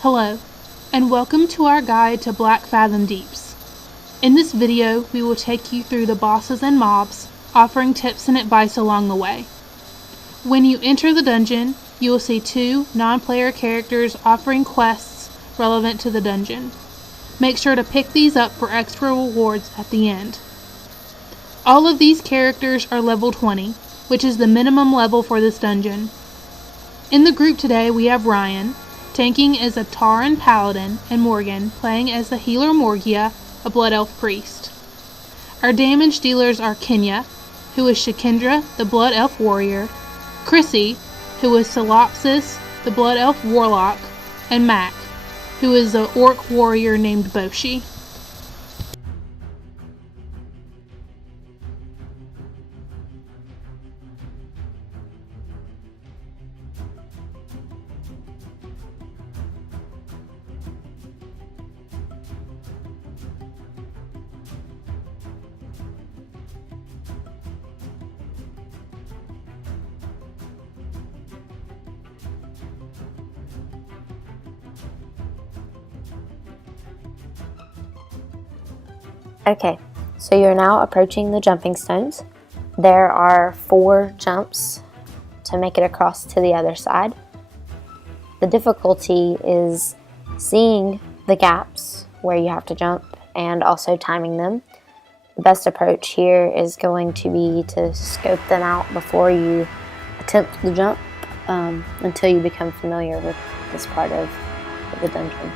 Hello, and welcome to our guide to Black Fathom Deeps. In this video, we will take you through the bosses and mobs, offering tips and advice along the way. When you enter the dungeon, you will see two non-player characters offering quests relevant to the dungeon. Make sure to pick these up for extra rewards at the end. All of these characters are level 20, which is the minimum level for this dungeon. In the group today we have Ryan, tanking as a Tauren Paladin, and Morgan, playing as the healer Morgia, a Blood Elf Priest. Our damage dealers are Kenya, who is Shakendra, the Blood Elf Warrior, Chrissy, who is Solopsis, the Blood Elf Warlock, and Mac, who is the Orc Warrior named Boshi. Okay, so you're now approaching the jumping stones. There are 4 jumps to make it across to the other side. The difficulty is seeing the gaps where you have to jump and also timing them. The best approach here is going to be to scope them out before you attempt the jump until you become familiar with this part of the dungeon.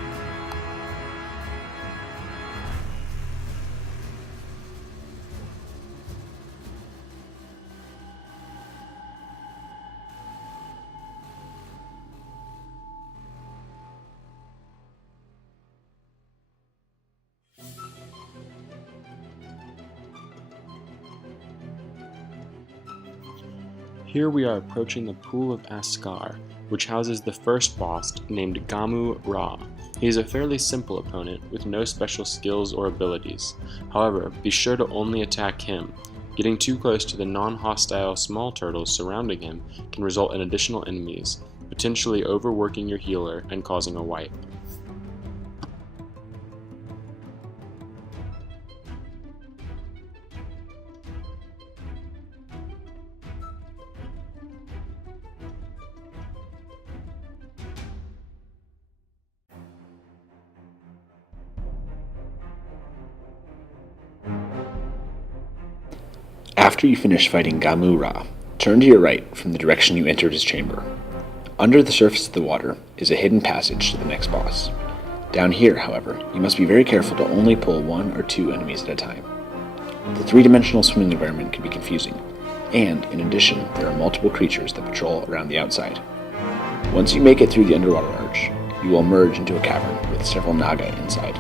Here we are approaching the Pool of Askar, which houses the first boss named Gamu Ra. He is a fairly simple opponent with no special skills or abilities. However, be sure to only attack him. Getting too close to the non-hostile small turtles surrounding him can result in additional enemies, potentially overworking your healer and causing a wipe. After you finish fighting Gamu Ra, turn to your right from the direction you entered his chamber. Under the surface of the water is a hidden passage to the next boss. Down here, however, you must be very careful to only pull 1 or 2 enemies at a time. The 3-dimensional swimming environment can be confusing, and in addition, there are multiple creatures that patrol around the outside. Once you make it through the underwater arch, you will emerge into a cavern with several Naga inside.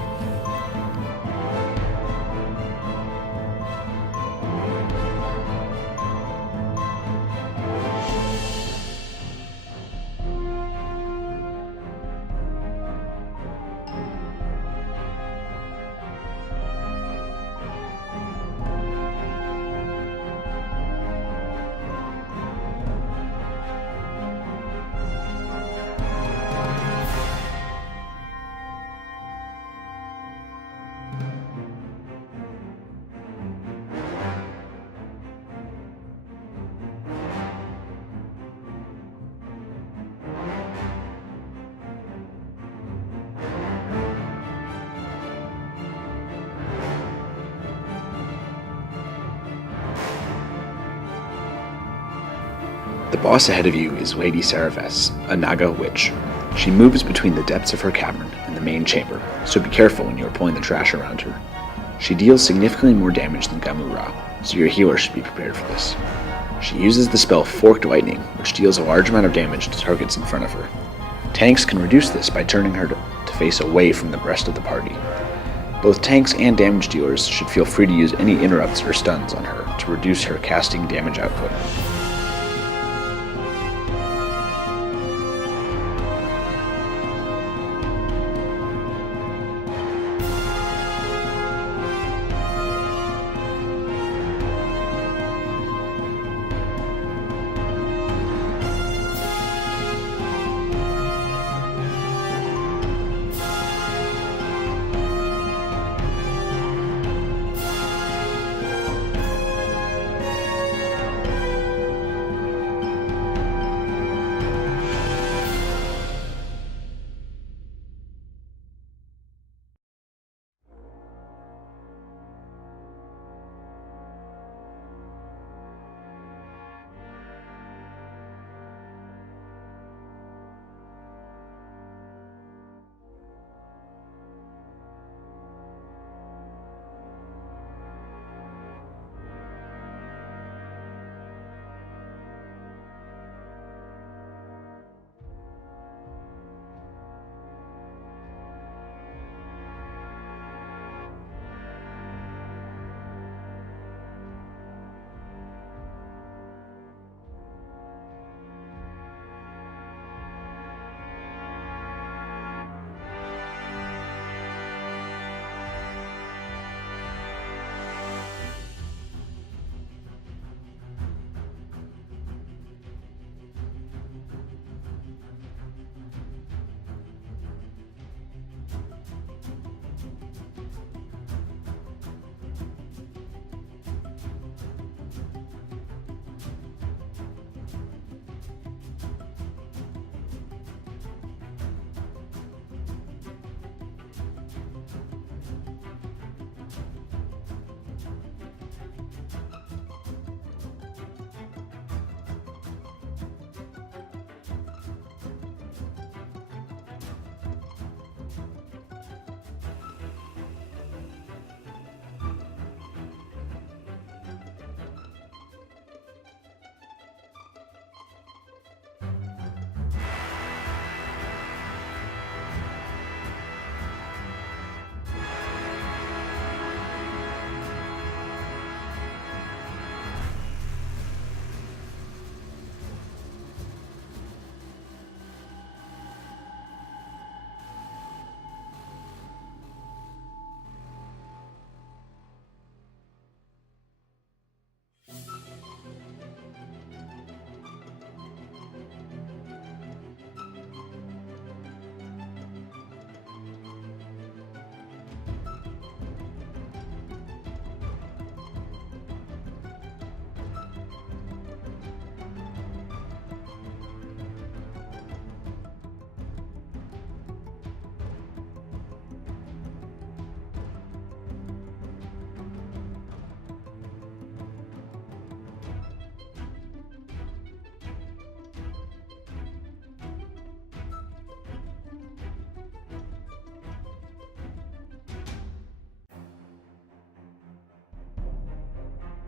The boss ahead of you is Lady Seraphes, a Naga witch. She moves between the depths of her cavern and the main chamber, so be careful when you are pulling the trash around her. She deals significantly more damage than Gamu Ra, so your healer should be prepared for this. She uses the spell Forked Lightning, which deals a large amount of damage to targets in front of her. Tanks can reduce this by turning her to face away from the rest of the party. Both tanks and damage dealers should feel free to use any interrupts or stuns on her to reduce her casting damage output.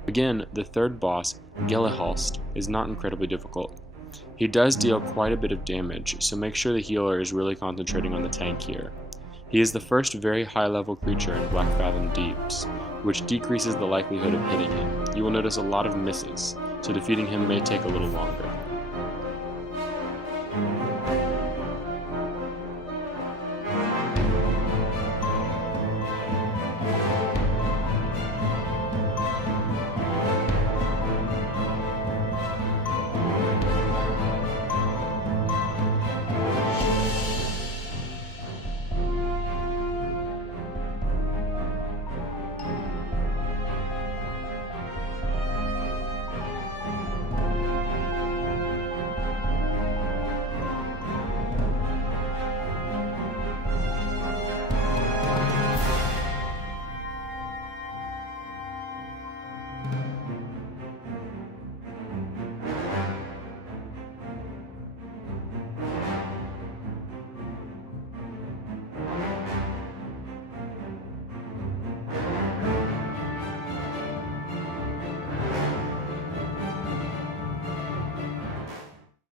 Again, the third boss, Gelehalst, is not incredibly difficult. He does deal quite a bit of damage, so make sure the healer is really concentrating on the tank here. He is the first very high level creature in Black Fathom Deeps, which decreases the likelihood of hitting him. You will notice a lot of misses, so defeating him may take a little longer.